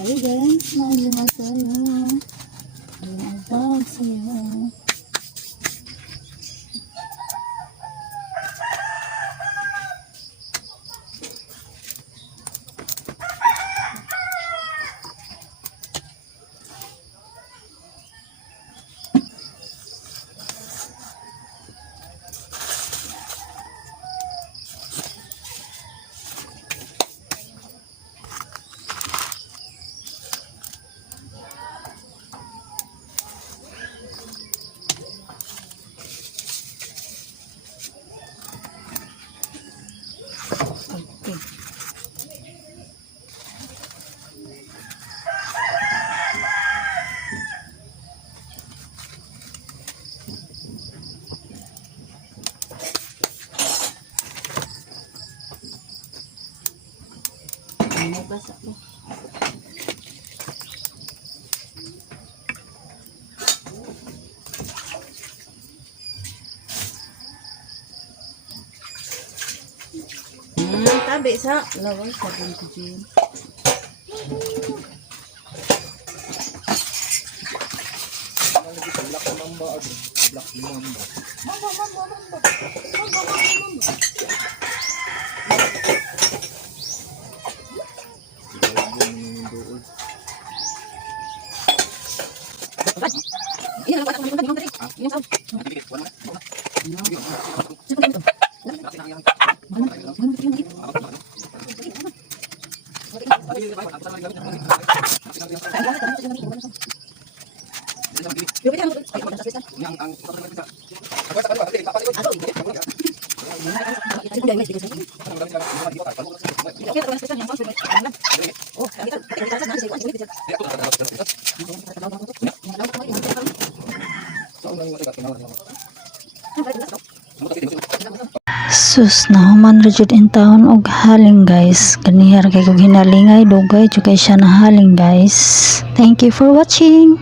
Hi guys, mahiling ako na. Ayun ang tawag sa'yo. Okay. Ano ba sa ko? Tabi sa laway sa buntin. Sus na human rajud in town og haling guys. Ganihar kay kog hinalingay dugay jud kay siya na haling guys. Thank you for watching.